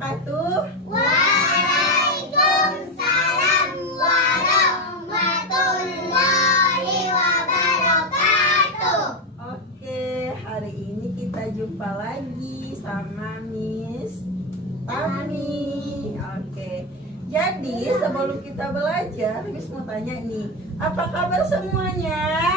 wabarakatuh. Waalaikumsalam warahmatullahi wabarakatuh. Oke, hari ini kita jumpa lagi sama Miss Tami. Oke, jadi sebelum kita belajar, Miss mau tanya nih, apa kabar semuanya?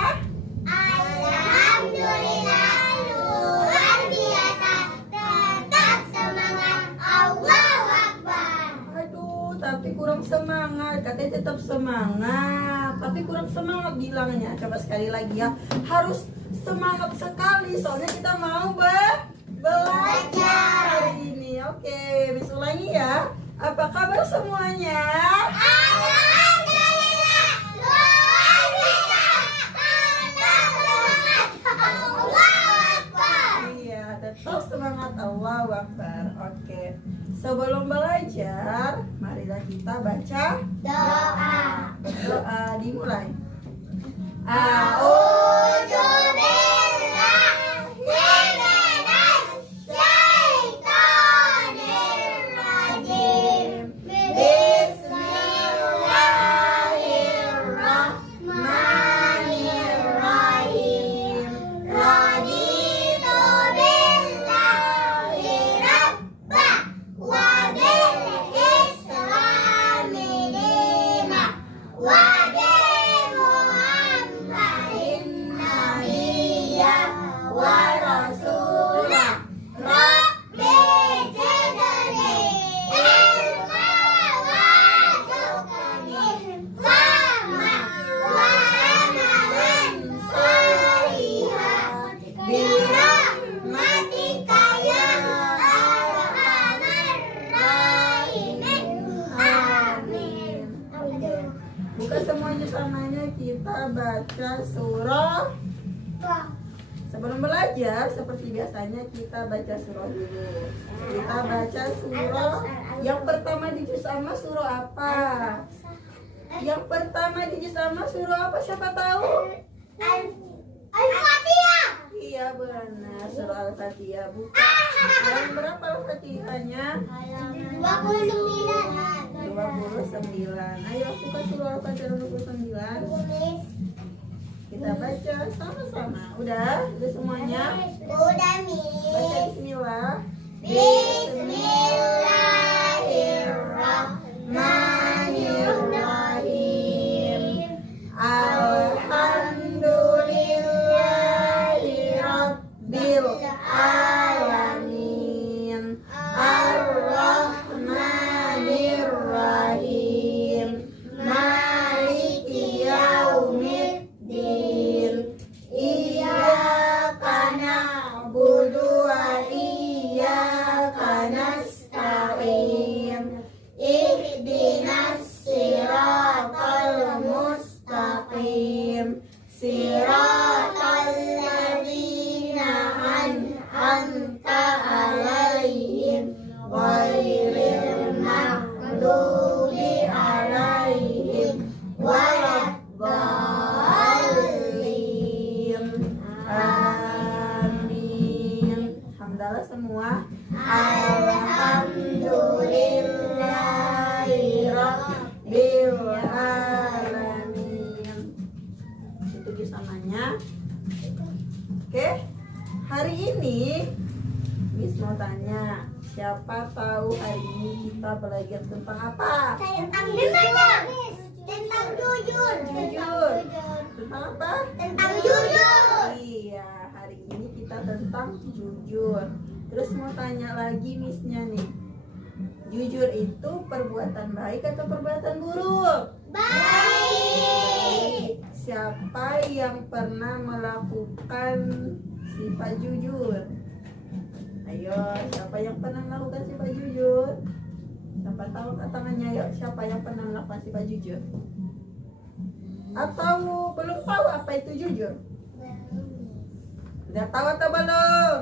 Alhamdulillah, luar biasa. Tetap semangat, Allahu Akbar. Aduh, tapi kurang semangat. Katanya tetap semangat, tapi kurang semangat bilangnya. Coba sekali lagi ya, harus semangat sekali. Soalnya kita mau belajar hari ini. Oke, Miss ulangi ya. Apa kabar semuanya? Alhamdulillah, luar biasa. Tetap semangat, Allahu Akbar. Iya, tetap semangat, Allahu Akbar. Oke, sebelum belajar, marilah kita baca Doa. doa. Dimulai. A'udzu billahi minas syaitonir rajim. Bismillahirrahmanirrahim. Raditu billahi rabba wa bil islami dina wa bi Muhammadin nabiyya wa rasula. Rabbi zidni ilma warzuqni fahma wa amalan shalihan birahmatika ya arhamar rahimin. Amin. Buka semuanya samanya, kita baca surah. Sebelum belajar, seperti biasanya kita baca surah dulu. Kita baca surah. Yang pertama di juz amma surah apa? Yang pertama di juz amma surah apa? Siapa tahu? Al-Fatihah. Iya benar, surah Al-Fatihah. Buka. Yang berapa Al-Fatihahnya? 29. 29. Ayo buka surah Al-Fatihah 29. Kita baca sama-sama. Udah semuanya? Udah, Baca Miss. bismillah. Bismillahirrahmanirrahim. Alhamdulillahi Rabbil Alamin. Ar-Rahmanir-Rahim. Maliki Yaumiddin. Iyyaka na'budu wa iyyaka nasta'in. Ihdinas siratal mustaqim. Siratal ladzina an'amta 'alaihim ghairil maghdubi 'alaihim waladdallin. Amin. Alhamdulillah semua. Alhamdulillahi Rabbil Alamin. Itu bersamanya. Oke, hari ini Miss mau tanya, siapa tahu hari ini kita belajar tentang apa? Tentang jujur. Jujur. Tentang apa? Tentang jujur. Iya, hari ini kita tentang jujur. Terus mau tanya lagi Missnya nih, jujur itu perbuatan baik atau perbuatan buruk? Baik. Siapa yang pernah melakukan sifat jujur? Ayo, siapa yang pernah melakukan sifat jujur? Siapa tahu angkat tangannya, yuk. Siapa yang pernah melakukan sifat jujur? Atau belum tahu apa itu jujur? Udah tahu atau belum?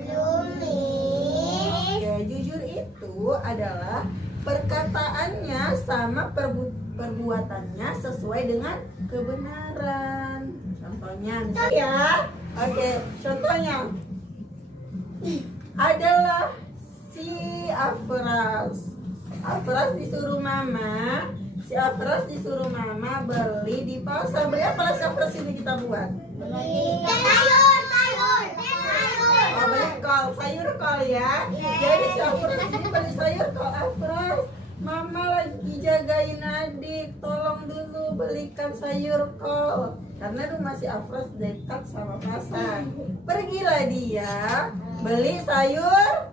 Belum, Miss. Ya, jujur itu adalah perkataannya sama perbuatannya sesuai dengan kebenaran. Contohnya misalnya ya. Oke, contohnya adalah si Afras. Afras disuruh mama. Si Afras disuruh mama beli di pasar. Beli apa si Afras ini kita buat? Sayur. Oh, beli kol, sayur kol ya. Jadi si Afras ini beli sayur kol. Afras, mama lagi jagain adik. Tolong dulu belikan sayur kol. Karena rumah si Afras dekat sama pasar. Pergilah dia beli sayur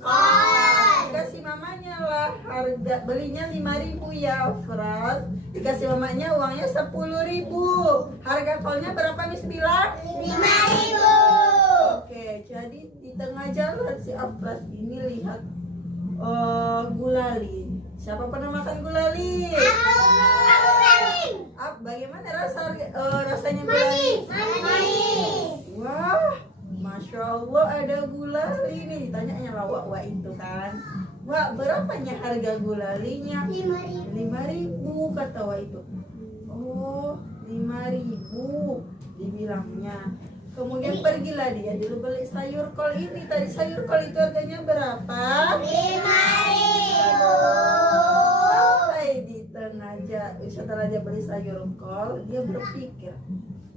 kol. Dikasih mamanya lah, harga belinya 5.000 ya Afras. Dikasih mamanya uangnya 10.000. Harga kolnya berapa Miss bilang? 5.000. Oke, jadi di tengah jalan si Afras ini lihat gulali. Siapa pernah makan gulali? Bagaimana rasanya gulali? Wah, Masya Allah ada gulali nih. Tanyanya lah Wak itu kan. Wak, berapanya harga gulalinya? 5.000 kata Wak itu. Oh, 5.000 dibilangnya. Kemudian pergilah dia dulu beli sayur kol ini. Tadi sayur kol itu harganya berapa? 5.000. Sampai di tengah jalan, setelah dia beli sayur kol, dia berpikir,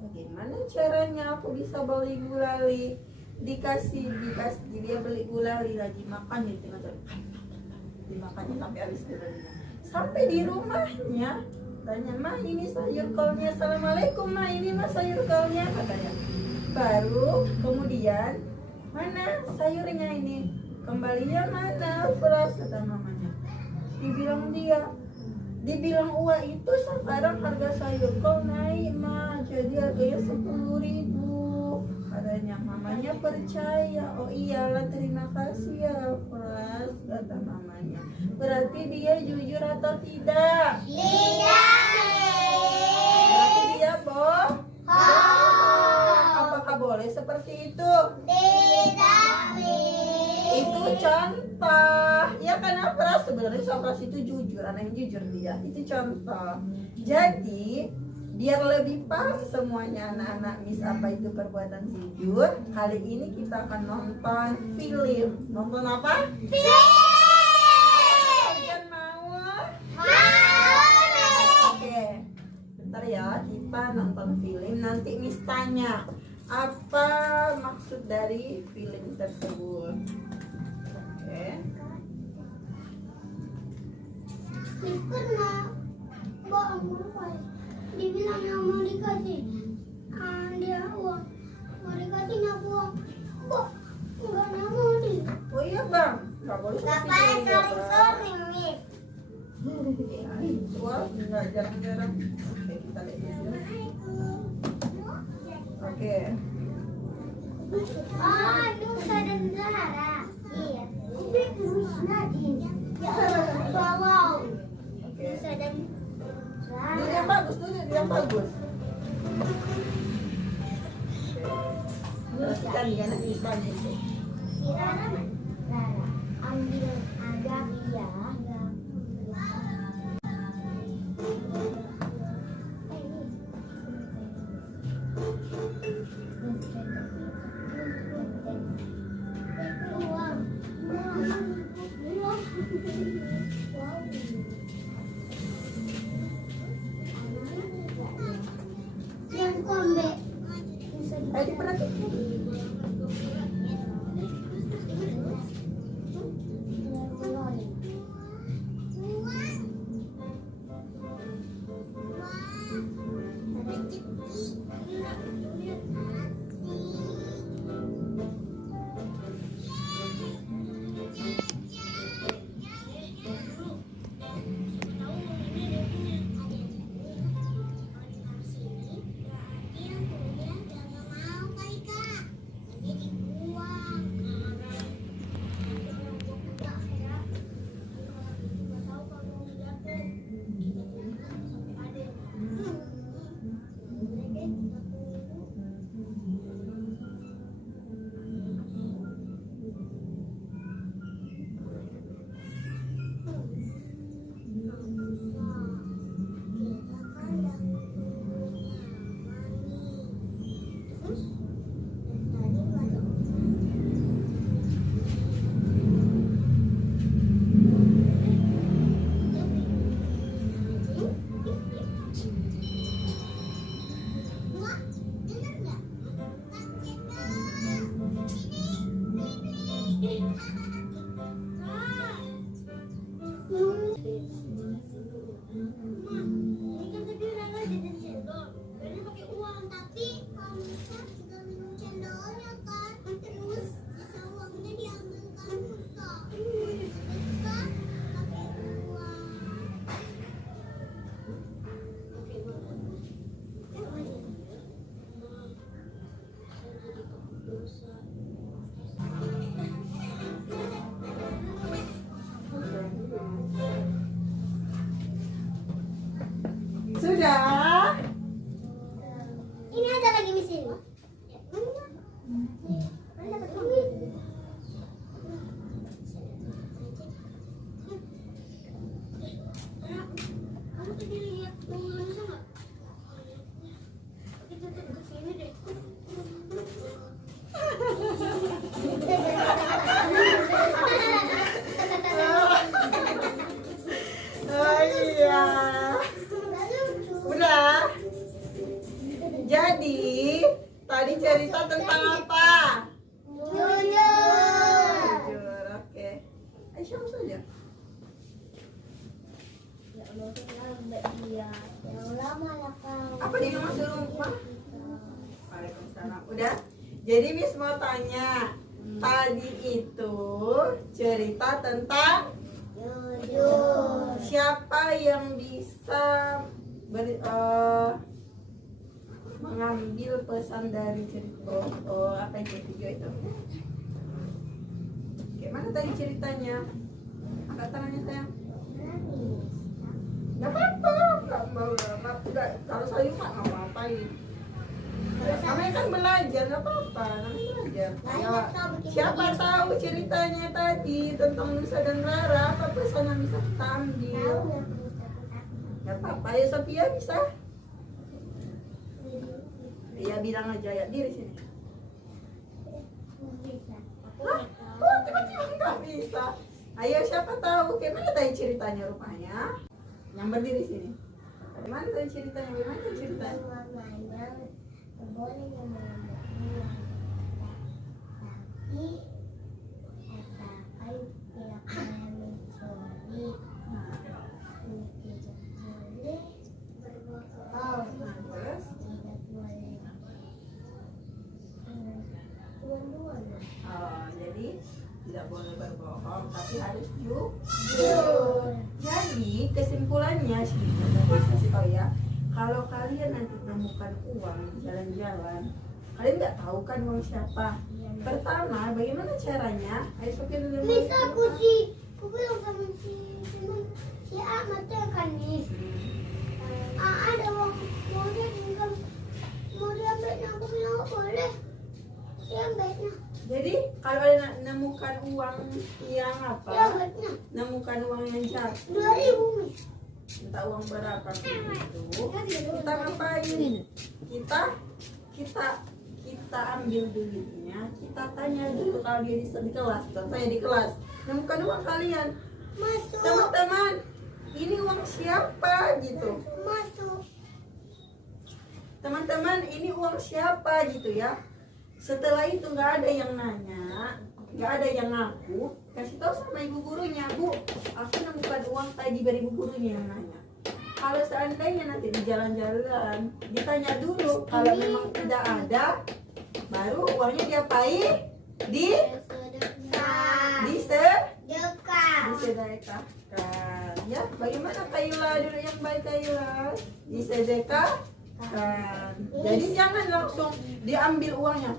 bagaimana caranya aku bisa beli gulali? Dikasih dia beli gulali lagi makan di tengah jalan, dimakannya sampai habis gulalinya. Sampai di rumahnya, tanya, "Ma, ini sayur kolnya." "Assalamualaikum, Ma, ini Ma sayur kolnya," katanya. Baru kemudian, "Mana sayurnya ini? Kembalinya mana, Fras?" kata mamanya. Dibilang Uwa itu sekarang harga sayur kol naik, Ma, jadi harganya 10.000. Katanya mamanya percaya. "Oh iyalah, terima kasih ya Fras," kata mamanya. Berarti dia jujur atau tidak? Berarti dia bohong. Apakah boleh seperti itu? Itu contoh. Ya kan Afras, sebenarnya Afras itu jujur, anak yang jujur dia. Itu contoh. Jadi biar lebih paham semuanya anak-anak Miss apa itu perbuatan jujur, kali ini kita akan nonton film. Nonton apa? Kalian mau? Oke, bentar ya, kita nonton film. Nanti Miss tanya apa maksud dari film tersebut. Oke. Miss pernah bohong, dibilang yang mau dikasih dia uang, mau dikasihnya uang, enggak mau di. Oh iya Bang, nggak boleh seperti itu ya, Bang. Miss. Wah, nggak jarang-jarang. Oke, kita lihat dulu. Oke. Nusa dan Zara. Iya. Nadine. Wow. Oke. Nusa dan Zara. Dulu yang bagus, Perhatikan dia nanti ditanya itu. Si Rara mana? Rara. Ambil agak ya. Yang kombe. Ayo diperhatikan. Udah. Ini ada lagi di sini. Mana ketemu? Kamu tadi lihat pengulangan nggak? Kita ke sini deh. Oh iya. Udah. Jadi tadi cerita tentang apa? Jujur. Jujur, oke. Aisyah masuk aja. Ya Allah, lambat dia. Ya Allah, malah kau. Apa dia masuk rumah? Waalaikumsalam. Udah. Jadi Miss mau tanya. Tadi itu cerita tentang Jujur. siapa yang bisa mengambil pesan dari cerita apa itu video itu? Kayak mana tadi ceritanya? Angkat tangannya sayang. Gak apa-apa, gak mau gak, kalau saya mah nggak ngapain. Namanya kan belajar, gak apa-apa, namanya belajar. Ya, siapa tahu ceritanya tadi tentang Nusa dan Rara, apa pesan yang bisa kita ambil? Gak apa-apa, ya Sophia bisa. Iya bilang aja ya diri sini. Hah? Kok tiba-tiba nggak bisa? Ayo siapa tahu? Kayak mana tadi ceritanya rupanya? Yang berdiri sini. Bagaimana tadi ceritanya? Bagaimana tadi ceritanya? Oh, nah, terus? Oh, jadi tidak boleh berbohong, tapi harus jujur. Jadi kesimpulannya sih, mau kasih tahu ya, kalau kalian nanti menemukan uang di jalan-jalan, kalian nggak tahu kan uang siapa. Pertama, bagaimana caranya? Ayo Sophia dulu. Bisa aku bilang sama si Ahmad ya kan nih. Ada uang mau dia tinggal mau diambilnya, aku bilang nggak boleh diambilnya. Jadi kalau ada menemukan uang yang apa? Diambilnya Menemukan uang yang jatuh. 2.000 mis. Entah uang berapa itu. Kita ngapain? Kita ambil duitnya, kita tanya dulu kalau dia di kelas, contohnya di kelas, menemukan uang kalian, Masuk. teman-teman, ini uang siapa gitu, Masuk. teman-teman ini uang siapa gitu ya. Setelah itu nggak ada yang nanya, nggak ada yang ngaku, kasih tahu sama ibu gurunya, Bu, aku menemukan uang tadi dari ibu gurunya yang nanya. Kalau seandainya nanti di jalan-jalan ditanya dulu, kalau memang tidak ada, baru uangnya diapain? Disedekahkan. Ya, bagaimana Kayla dulu yang baik Kayla? Disedekahkan. Jadi jangan langsung diambil uangnya.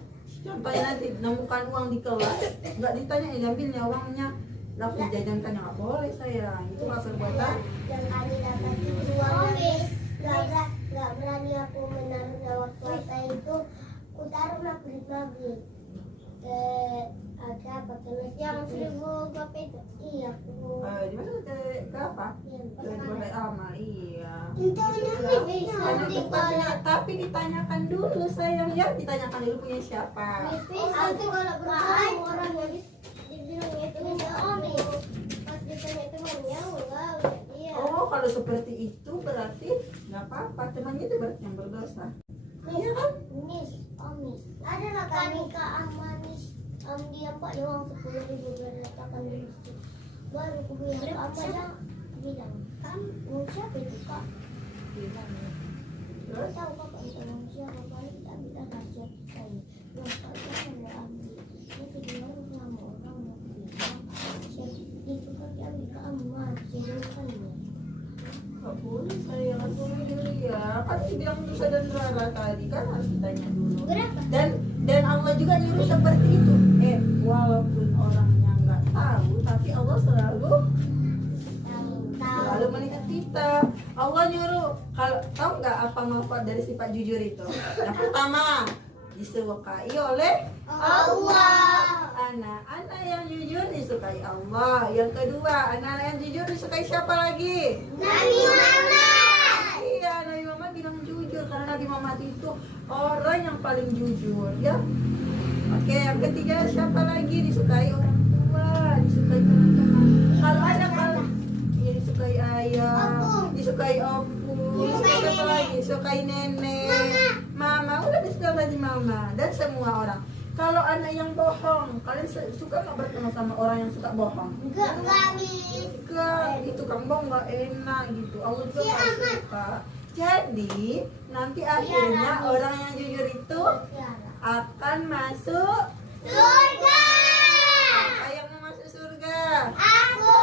Contohnya nanti menemukan uang di kelas, nggak ditanya diambilnya uangnya, langsung jajankan, nggak boleh sayang. Itu nggak perbuatan. Dan kami dapat uang mis. Gak berani aku menaruh lewat puasa itu. Aku taruh maghrib. Ada pakai mes yang 1.000 berapa itu? Iya aku. Dimana ke apa? Ke amal, iya. Tapi ditanyakan dulu sayang ya, ditanyakan dulu punya siapa. Nanti kalau berbohong orang yang dibilang itu minta omis. Pas ditanya temannya enggak dia. Oh, kalau seperti itu berarti nggak apa-apa, temannya itu berarti yang berdosa. Iya kan? Nis, omis. Ada lah kami ke Amanis. Dia pak uang 10.000 berletakkan di masjid. Baru aku bilang apa yang bilang kamu siapa itu kak? Bilang Terus? tahu kakak itu manusia kali kita bilang kasih saya. Yang kalau mau ambil itu dia sama orang mau bilang itu kan dia bilang aman jadi kan ya. Nggak boleh sayang, aku dulu ya. Kan dibilang Nusa dan Rara tadi kan harus ditanya dulu. Berapa? Dan Allah juga nyuruh seperti itu. Walaupun orangnya nggak tahu, tapi Allah selalu Tahu. melihat kita. kita. Allah nyuruh. Kalau tahu nggak apa manfaat dari sifat jujur itu? Yang pertama, disukai oleh Allah. Anak-anak yang jujur disukai Allah. Yang kedua, anak-anak yang jujur disukai siapa lagi? Nabi Muhammad. Iya, Nabi Muhammad bilang jujur karena Nabi Muhammad itu orang yang paling jujur, ya. Oke, yang ketiga siapa lagi? Disukai orang tua, disukai teman-teman. Kalau ada kalau ya, disukai ayah, disukai opu, disukai siapa lagi? Disukai nenek, mama. Udah disukai lagi mama dan semua orang. Kalau anak yang bohong, kalian suka nggak bertemu sama orang yang suka bohong? Enggak, Miss. Enggak, itu kamu nggak enak gitu. Allah juga nggak suka. Jadi nanti akhirnya orang yang jujur itu akan masuk Surga. Siapa yang mau masuk surga? Aku.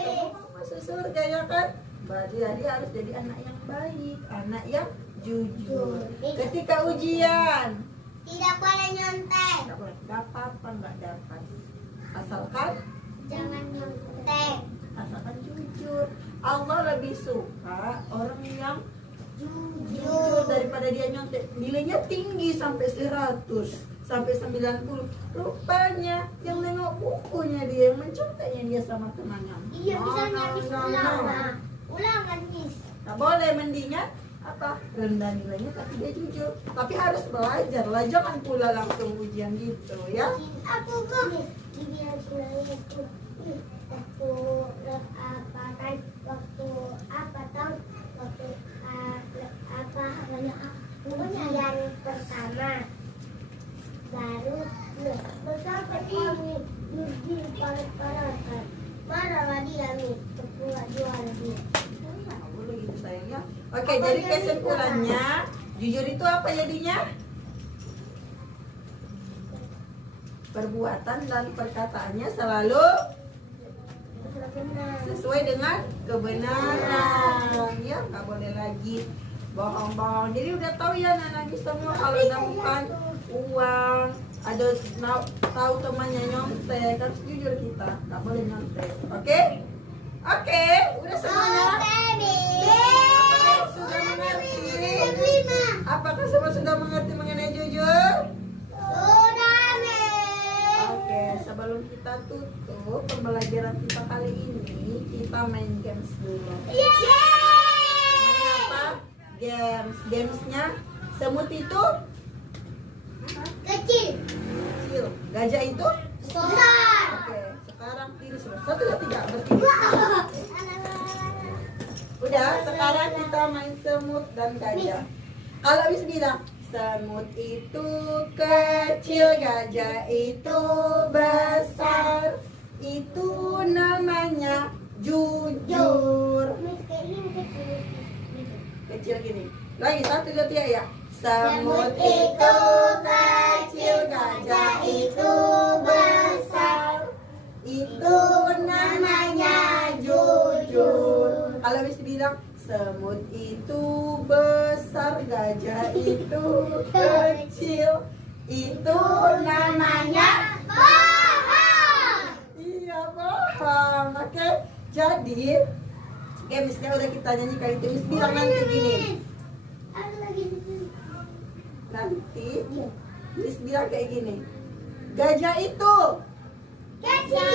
Kamu mau masuk surga ya kan? Berarti dia harus jadi anak yang baik, anak yang jujur. Ketika ujian, Tidak boleh nyontek. nggak boleh dapat apa nggak dapat, asalkan Jangan nyontek. jujur. Allah lebih suka orang yang jujur Jujur. daripada dia nyontek. Nilainya tinggi sampai 100 sampai 90. Rupanya yang nengok bukunya dia, yang menconteknya dia sama temannya. Iya, bisa nyari ulang. Nah. Ulangan, Miss. Nggak boleh, mendingan apa rendah nilainya tapi dia jujur. Tapi harus belajar lah, jangan pula langsung ujian gitu ya. Aku kok dibilang sulanya itu waktu apa kan waktu apa tahu waktu apa ujian pertama baru sampai ini di panas kan marah dia nih ketua juara dia. Nah, boleh gitu sayangnya. Oke, jadi kesimpulannya jujur itu apa jadinya? Perbuatan dan perkataannya selalu sesuai dengan kebenaran, ya nggak boleh lagi bohong-bohong. Jadi udah tahu ya anak-anak semua kalau nemukan uang, ada tahu temannya nyontek, harus jujur kita, nggak boleh nyontek. Oke? Oke, udah semuanya. Apakah sudah mengerti? Apakah semua sudah mengerti mengenai jujur? Oke, sebelum kita tutup pembelajaran kita kali ini, kita main games dulu. Main apa? Games. Gamesnya semut itu Kecil. kecil, gajah itu. Besar. Oke, sekarang pilih semua. 1, 2, 3 bertiga. Udah, sekarang kita main semut dan gajah. Kalau bisa bilang semut itu kecil, gajah itu besar, itu namanya jujur. Kecil gini. Lagi 1, 2, 3 ya. Semut itu kecil, gajah itu besar, itu namanya jujur. Kalau bisa bilang semut itu besar, gajah itu kecil, itu namanya bohong. iya bohong. Oke, jadi gamesnya udah kita nyanyikan itu. Miss bilang nanti gini. Ada lagi di sini. Nanti Miss bilang kayak gini. Gajah itu Kecil.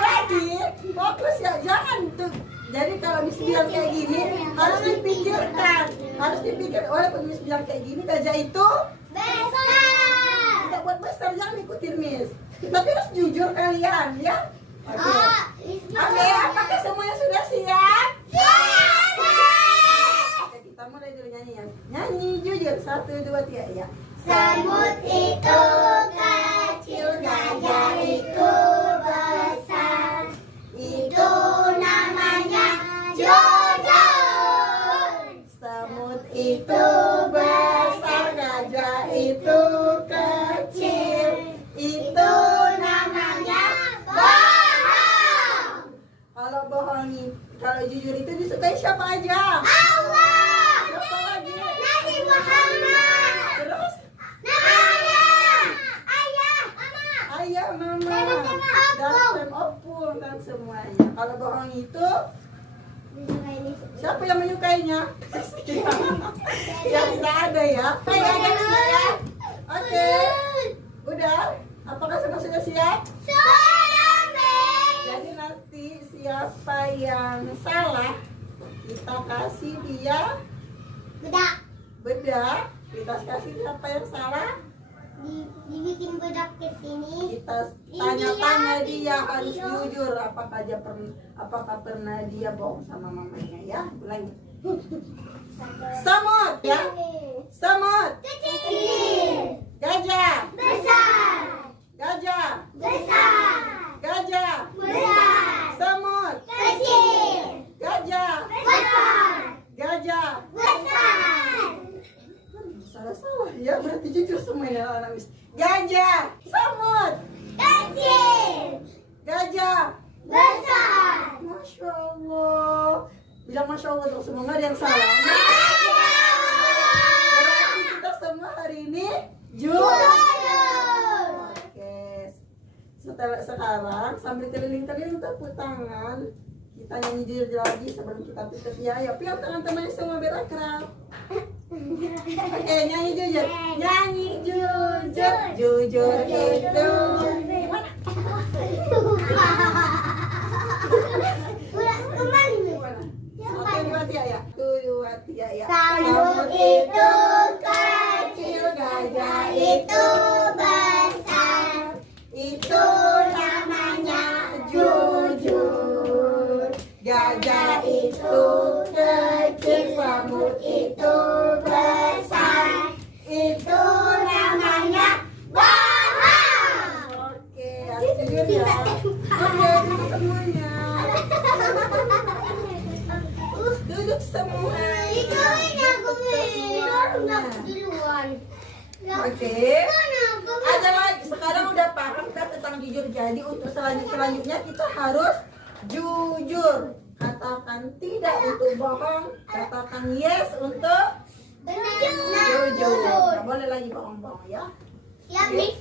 jadi fokus ya, jangan tuh. Jadi kalau Miss bilang kayak gini harus dipikirkan, harus dipikir. Walaupun Miss bilang kayak gini, gajah itu Besar. tidak buat besar, jangan ikutin Miss. Tapi harus jujur kalian ya. Oke. Oke, apakah semuanya sudah siap? Oke, kita mulai dulu nyanyi ya. Nyanyi jujur 1, 2, 3 ya. Semut itu kecil, gajah itu besar, itu namanya jujur. Semut itu besar, gajah itu kecil, itu namanya bohong. kalau bohongi, kalau jujur itu disukai siapa aja? Allah. Siapa lagi? Nabi Muhammad. Terus Ayah. Ayah. Mama. ayah, mama, Dan opung. dan opung dan semuanya. uang itu siapa yang menyukainya? Ya tidak ada ya. Baik, ada siap. Oke. Udah. Apakah semua sudah siap? Jadi nanti siapa yang salah kita kasih dia bedak. Kita kasih siapa yang salah dibikin bedak ke sini. kita tanya-tanya dia harus jujur apakah pernah dia bohong sama mamanya ya. Ulangi. Semut ya. Semut. Kecil. Gajah. Besar. Gajah. Besar. Gajah. Besar. Semut. Kecil. Gajah. Besar. Gajah. Besar. Salah ya, berarti jujur semuanya anak mis. Gajah. Semut. Kecil. Gajah. Besar. Masya Allah. Bilang Masya Allah terus semua, nggak ada yang salah. Berarti kita semua hari ini jujur. Oke. Sekarang sambil keliling-keliling tepuk tangan. Kita nyanyi jujur lagi sebelum kita tutup ya. Ayo, piam teman-teman semua biar akrab. Oke, nyanyi jujur. Nyanyi jujur. Jujur itu. Gimana? Oke, dua tiga ya. Dua tiga ya. Semut itu kecil, gajah itu besar. Itu namanya jujur. Gajah itu kecil, semut itu besar. Itu namanya bohong. Oke, harus jujur ya. Oke, duduk semuanya. Duduk semua. Oke. Ada lagi. Sekarang udah paham kan tentang jujur. Jadi untuk selanjutnya kita harus jujur. Katakan tidak untuk bohong. Katakan yes untuk jujur. Nggak boleh lagi bohong-bohong ya. Oke.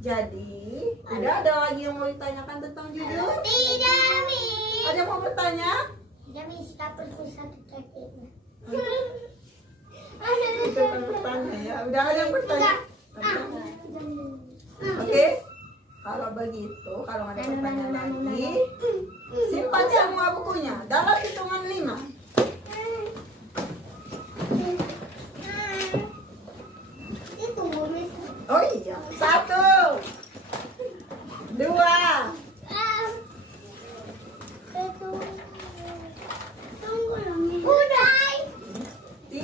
Jadi, ada lagi yang mau ditanyakan tentang jujur? Tidak, Miss. Ada yang mau bertanya? Tidak, Miss. Dapat satu terakhirnya. Itu kan bertanya ya. Udah ada yang bertanya? Oke. Kalau begitu, kalau ada pertanyaan lagi, simpan semua bukunya dalam hitungan 5. Itu, Miss. Oh iya. 1, 2, Tunggu lah, Miss. Udah. 3,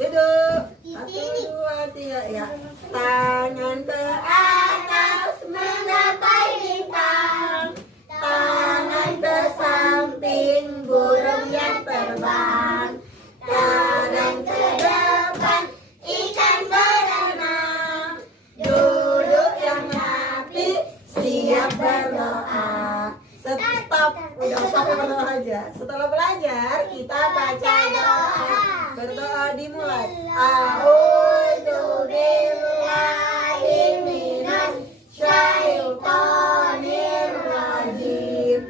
duduk. 1, 2, 3 ya. Tangan ke atas menggapai bintang. Tangan ke samping burung yang terbang. Tangan ke depan ikan berenang. Duduk yang rapi siap berdoa. Stop. Udah sampai berdoa aja. Setelah belajar kita baca doa. Berdoa dimulai. A'udzu billahi minasy syaithanir rajim.